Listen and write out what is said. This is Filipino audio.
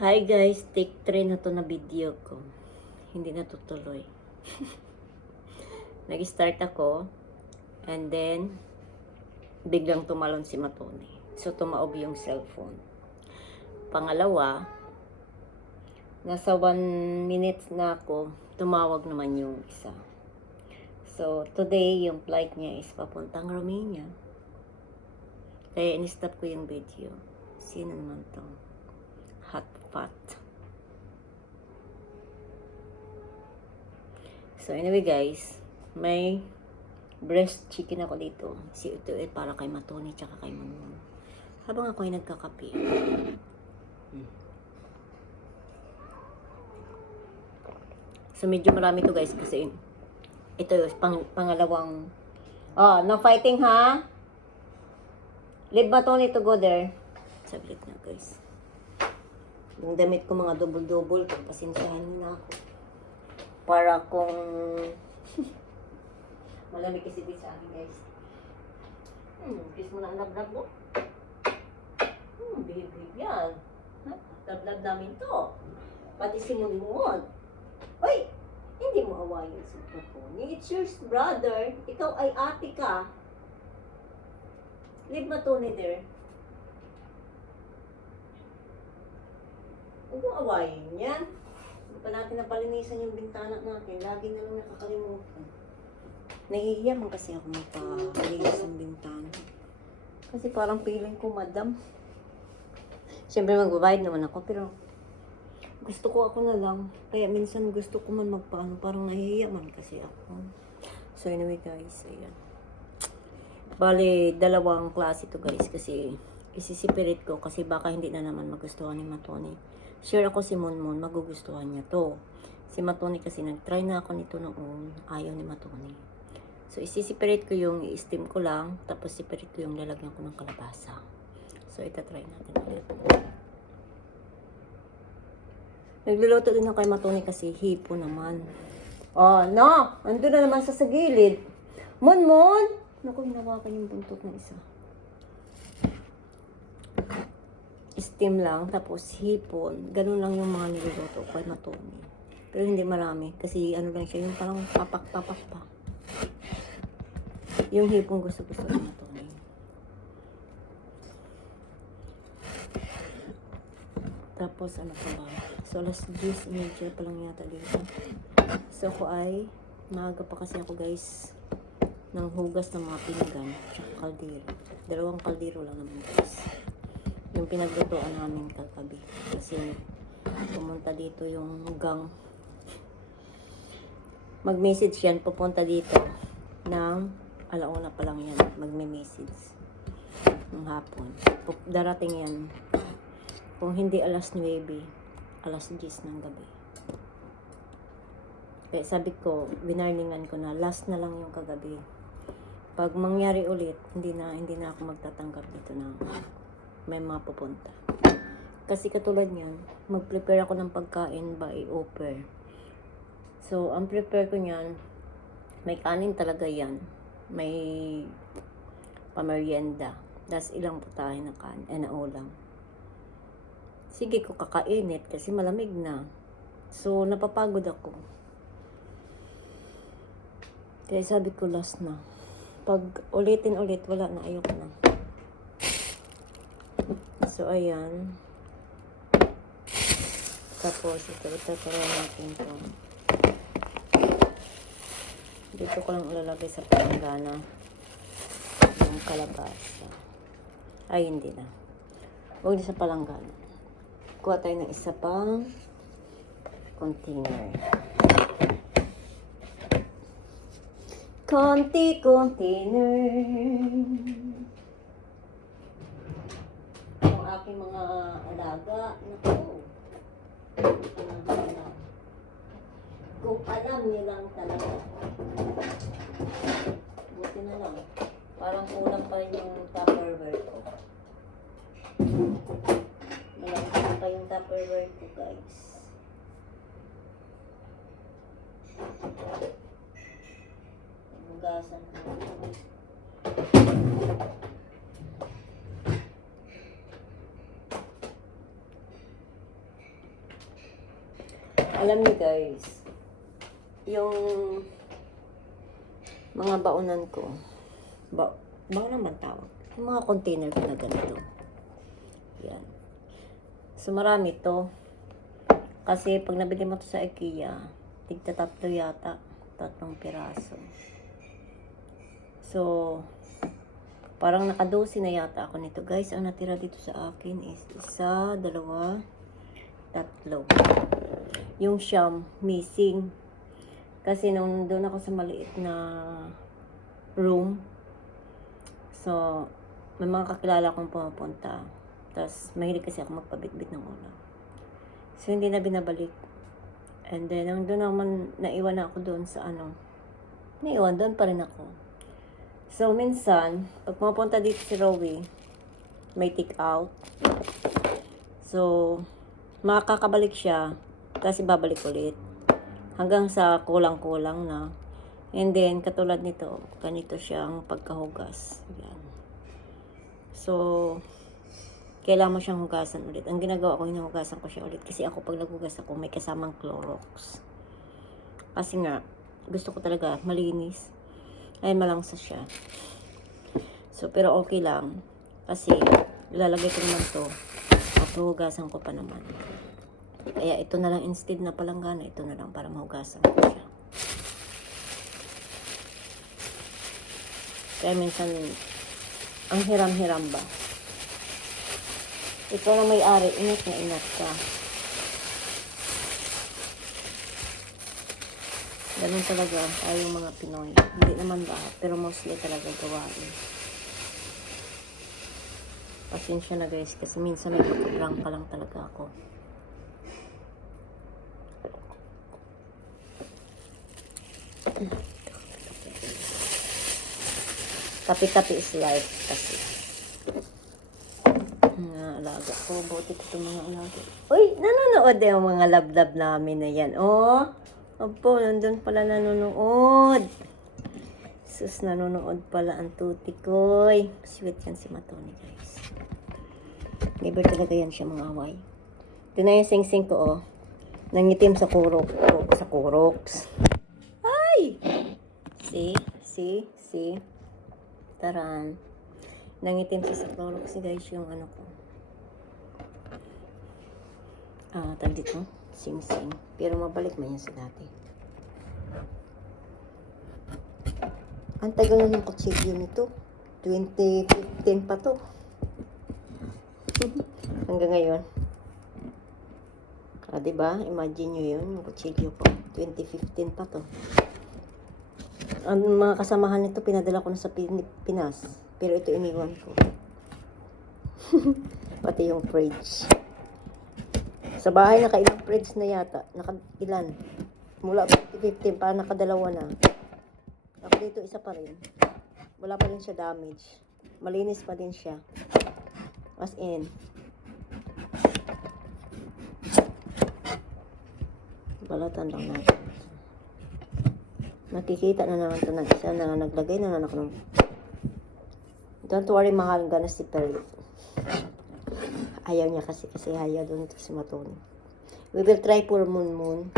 Hi guys, take 3 na to na video ko. Hindi na tutuloy. Nag-start ako and then biglang tumalon si Matone. So tumaob yung cellphone. Pangalawa, nasa 1 minute na ako, tumawag naman yung isa. So today yung flight niya is papuntang Romania. Kaya in-stop ko yung video. Sino naman to? Hot pot. So anyway guys, may breast chicken ako dito. Ito para kay Matone tsaka kay Monmon. Habang ako ay nagkakape. So medyo marami to guys kasi ito yung pangalawang no fighting ha. Leave Matone to go there. Saglit na guys. Yung damit ko mga double-double, pasensyahan nyo na ako. Para kung malamig kasi din sa akin guys. Kiss mo na ang lablab mo. Bihib-bihib yan. Lablab namin to. Pati sinunod. Uy! Hindi mo awayin si Matone. It's your brother. Ikaw ay ate ka. Leave Matone there. Huwag mo awayin yan. Hindi pa natin napalinisan yung bintana natin. Lagi na lang nakakalimutan. Nahihiya man kasi ako magpalinis ng bintana. Kasi parang feeling ko, madam. Siyempre magbabayad naman ako, pero gusto ko ako na lang. Kaya minsan gusto ko man magpaano. Parang nahihiya man kasi ako. So anyway guys, ayan. Bale, dalawang klase to guys kasi isisipirit ko kasi baka hindi na naman magustuhan ni Matone. Sure ako si Monmon, magugustuhan niya to. Si Matone kasi nag-try na ako nito noon, ayaw ni Matone. So, isisiperate ko yung i-steam ko lang, tapos siperate ko yung lalagyan ko ng kalabasa. So, itatry natin ulit. Nagluluto din ako kay Matone kasi hipo naman. Oh, no! Ando na naman sa gilid. Monmon! Naku, hinawakan yung buntot ng isa. Steam lang, tapos hipon. Ganun lang yung mga niluluto ko kay Matone. Pero hindi marami. Kasi ano lang siya, yung parang papak-papak pa. Yung hipon gusto-gusto ni Matone. Tapos ano pa ba? So, alas 10:30 pa lang yata dito. So, ako ay maaga pa kasi ako guys ng hugas ng mga pinggan tsaka kaldero. 2 kaldero lang naman guys. Yung pinaglutuan namin kagabi. Kasi pumunta dito yung gang. Mag-message yan. Pupunta dito ng alauna pa lang yan. Magme-message ng hapon. Darating yan. Kung hindi alas 9, alas 10 ng gabi. Kaya sabi ko, binarningan ko na last na lang yung kagabi. Pag mangyari ulit, hindi na ako magtatanggap dito na may mga pupunta. Kasi katulad niyan, mag-prepare ako ng pagkain by offer. So, ang prepare ko niyan, may kanin talaga yan. May pamerienda. Das ilang putahe na kanin, na ulam. Sige ko kakainit kasi malamig na. So, napapagod ako. Kaya sabi ko last na. Pag ulitin ulit, wala na, ayoko na. So, ayan. Tapos, itatry natin ito. Dito ko lang ilalagay sa palanggana yung kalabasa. Ay, hindi na. Huwag na sa palanggana. Kuha tayo ng isa pang container. Container. Aking mga alaga. Naku. Kung alam niyo lang talaga. Buti na lang. Parang kulang pa rin yung Tupperware ko. Malaki pa yung Tupperware ko guys. Hugasan ko. Alam niyo guys, yung mga baonan ko, baon naman tawag. Yung mga container ko na ganito. Yan. So marami to. Kasi pag nabili mo to sa IKEA, tigta 3 yata. 3 piraso. So, parang naka-12 na yata ako nito. Guys, ang natira dito sa akin is 1, 2, 3. Yung siyam, missing. Kasi nung doon ako sa maliit na room, so, may mga kakilala akong pumapunta. Tapos, mahilig kasi ako magpabitbit ng ulam. So, hindi na binabalik. And then, nang doon naman, naiwan na ako doon sa naiwan, doon pa rin ako. So, minsan, pag pumapunta dito si Rowie, may take out. So, makakabalik siya, tapos babalik ulit. Hanggang sa kulang-kulang na. And then, katulad nito, ganito siyang pagkahugas. Yan. So, kailangan mo siyang hugasan ulit. Ang ginagawa ko, hinuhugasan ko siya ulit. Kasi ako, pag naghugas ako, may kasamang Clorox. Kasi nga, gusto ko talaga malinis. Ay, malangsa siya. So, pero okay lang. Kasi, ilalagay ko naman to. At hugasan ko pa naman. Kaya ito na lang, instead na palanggana, ito na lang para mahugasan ko siya. Kaya minsan, ang hiram-hiram ba? Ikaw na may-ari, ingat na ingat ka. Ganun talaga tayong mga Pinoy. Hindi naman lahat, pero mostly talaga gawain. Pasensya na guys, kasi minsan may pagkaprangka lang talaga ako. Tapi-tapi is life kasi. Mga alaga ko, buti ko itong mga alaga. Uy, nanonood yung mga love-love namin na yan. Oh, opo, nandun pala nanonood. Sus, nanonood pala ang tuti ko. Sweet yan si Matoni, guys. Never talaga yan siya mga away. Ito na yung sing-sing ko, oh. Nangitim sa kurok. Sa kuroks. Ay! See? Taran. Nangitim sa kuroks, guys, yung ko. Tag dito. Sing-sing. Pero mabalik man yan sa dati. Ang tagal na ng kutsilyo nito. 2015 pa to. Hanggang ngayon. Diba? Imagine nyo yun. Yung kutsilyo ko. 2015 pa to. Ang mga kasamahan nito, pinadala ko na sa Pinas. Pero ito iniwan ko. Pati yung fridge. Sa bahay, nakailang fridge na yata. Nakailan. Mula 2015, parang nakadalawa na. Ako dito, isa pa rin. Wala pa rin siya damage. Malinis pa din siya. As in. Balatan lang natin. Nakikita na naman ito ng isa na naglagay na naman ako ng... Don't worry, mahal. Gana si Perry. Ayaw niya kasi ayaw doon ito si Matoni. We will try for Moon.